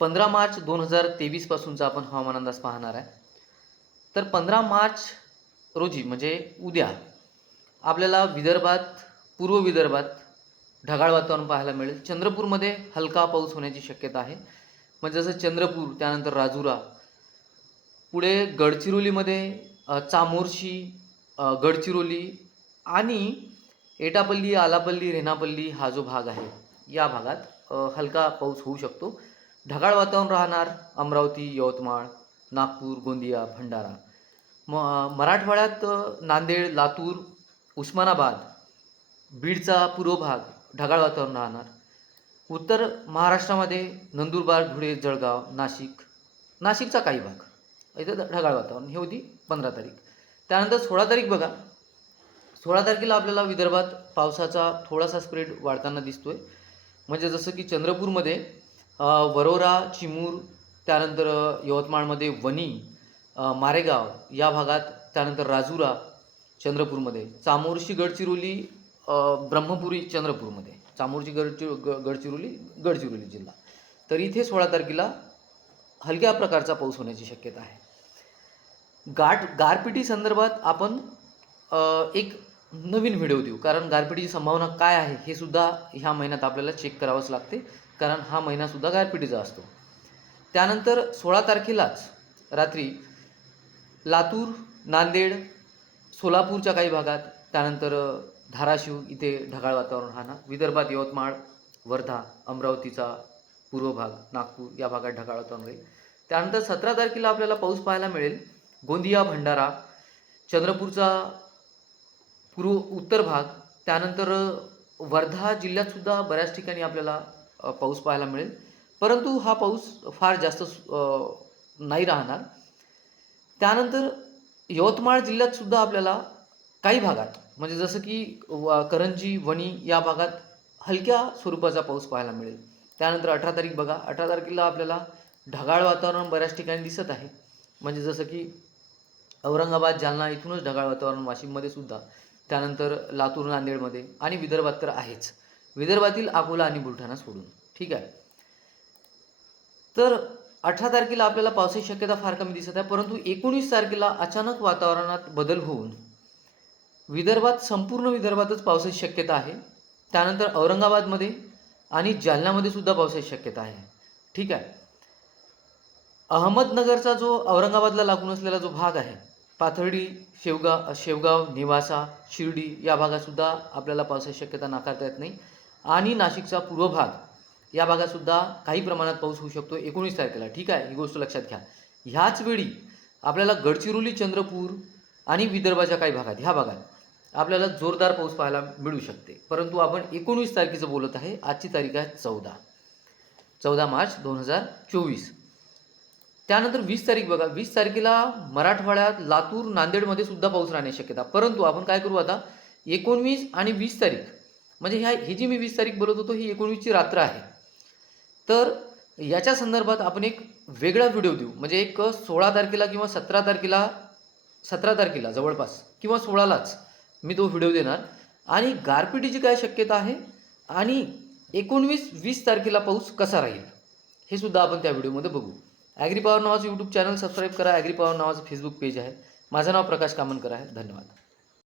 पंधरा मार्च दोन हजार तेवीसपासूनचा आपण हवामान अंदाज पाहणार आहे. तर पंधरा मार्च रोजी म्हणजे उद्या आपल्याला विदर्भात पूर्व विदर्भात ढगाळ वातावरण पाहायला मिळेल. चंद्रपूरमध्ये हलका पाऊस होण्याची शक्यता आहे. म्हणजे जसं चंद्रपूर त्यानंतर राजुरा पुढे गडचिरोलीमध्ये चामोर्शी गडचिरोली आणि एटापल्ली आलापल्ली रेणापल्ली हा जो भाग आहे या भागात हलका पाऊस होऊ शकतो. ढगाळ वातावरण राहणार अमरावती यवतमाळ नागपूर गोंदिया भंडारा. म मराठवाड्यात नांदेड लातूर उस्मानाबाद बीडचा पूर्व भाग ढगाळ वातावरण राहणार. उत्तर महाराष्ट्रामध्ये नंदुरबार धुळे जळगाव नाशिक नाशिकचा काही भाग. इथं ढगाळ वातावरण. हे होती पंधरा तारीख. त्यानंतर सोळा तारीख बघा. सोळा तारखेला आपल्याला विदर्भात पावसाचा थोडासा स्प्रेड वाढताना दिसतोय. म्हणजे जसं की चंद्रपूरमध्ये वरोरा चिमूर त्यानंतर यवतमाळमध्ये वणी मारेगाव या भागात त्यानंतर राजुरा चंद्रपूरमध्ये. चामोर्शी गडचिरोली ब्रह्मपुरी चंद्रपूरमध्ये. चामोर्शी गडचि ग गडचिरोली गडचिरोली जिल्हा. तर इथे सोळा तारखेला हलक्या प्रकारचा पाऊस होण्याची शक्यता आहे. गाठ गारपिटी संदर्भात आपण एक नवीन व्हिडिओ देऊ. कारण गारपिटीची संभावना काय आहे हे सुद्धा ह्या महिन्यात आपल्याला चेक करावंच लागते. कारण हा महिनासुद्धा गारपिटीचा असतो. त्यानंतर सोळा तारखेलाच रात्री लातूर नांदेड सोलापूरच्या काही भागात त्यानंतर धाराशिव इथे ढगाळ वातावरण राहणार. विदर्भात यवतमाळ वर्धा अमरावतीचा पूर्व भाग नागपूर या भागात ढगाळ वातावरण राहील. त्यानंतर सतरा तारखेला आपल्याला पाऊस पाहायला मिळेल. गोंदिया भंडारा चंद्रपूरचा पूर्व उत्तर भाग त्यानंतर वर्धा जिल्ह्यातसुद्धा बऱ्याच ठिकाणी आपल्याला पाऊस पाहायला मिळेल. परंतु हा पाऊस फार जास्त नाही राहणार. त्यानंतर यवतमाळ जिल्ह्यातसुद्धा आपल्याला काही भागात म्हणजे जसं की व करंजी वणी या भागात हलक्या स्वरूपाचा पाऊस पाहायला मिळेल. त्यानंतर अठरा तारीख बघा अठरा तारखेला आपल्याला ढगाळ वातावरण बऱ्याच ठिकाणी दिसत आहे. म्हणजे जसं की औरंगाबाद जालना इथूनच ढगाळ वातावरण वाशिममध्ये सुद्धा त्यानंतर लातूर नांदेडमध्ये आणि विदर्भात तर आहेच. विदर्भातील अकोला आणि बुलढाणा सोडून. ठीक आहे? तर अठरा तारखेला आपल्याला पावसाची शक्यता फार कमी दिसत आहे परंतु एकोणीस तारखेला अचानक वातावरणात बदल होऊन विदर्भात संपूर्ण विदर्भातच पावसाची शक्यता आहे. त्यानंतर औरंगाबादमध्ये आणि जालन्यामध्ये सुद्धा पावसाची शक्यता आहे. ठीक आहे? अहमदनगरचा जो औरंगाबादला लागून असलेला जो भाग आहे पाथर्डी शेवगाव शेवगाव नेवासा शिर्डी या भागातसुद्धा आपल्याला पावसाची शक्यता नाकारता येत नाही. आणि नाशिकचा पूर्व भाग या भागातसुद्धा काही प्रमाणात पाऊस होऊ शकतो एकोणीस तारखेला. ठीक आहे? ही गोष्ट लक्षात घ्या. ह्याच वेळी आपल्याला गडचिरोली चंद्रपूर आणि विदर्भाच्या काही भागात ह्या भागात आपल्याला जोरदार पाऊस पाहायला मिळू शकते. परंतु आपण एकोणवीस तारखेचं बोलत आहे. आजची तारीख आहे चौदा. चौदा मार्च दोन हजार चोवीस. त्यानंतर वीस तारीख बघा वीस तारखेला मराठवाड्यात लातूर नांदेडमध्ये सुद्धा पाऊस राहण्याची शक्यता. परंतु आपण काय करू आता? एकोणवीस आणि वीस तारीख म्हणजे ह्या ही जी मी वीस तारीख बोलत होतो ही एकोणवीसची रात्र आहे. तर याच्या संदर्भात आपण एक वेगळा व्हिडिओ देऊ. म्हणजे एक सोळा तारखेला किंवा सतरा तारखेला सतरा तारखेला जवळपास किंवा सोळालाच मी तो व्हिडिओ देणार. आणि गारपिटीची काय शक्यता आहे? आणि एकोणवीस वीस तारखेला पाऊस कसा राहील? हे सुद्धा आपण त्या व्हिडिओमध्ये बघू. ॲग्री पॉवर नावाचं यूट्यूब चॅनल सबस्क्राईब करा. ॲग्री पॉवर नावाचं फेसबुक पेज आहे. माझं नाव प्रकाश कामनकर आहे. धन्यवाद.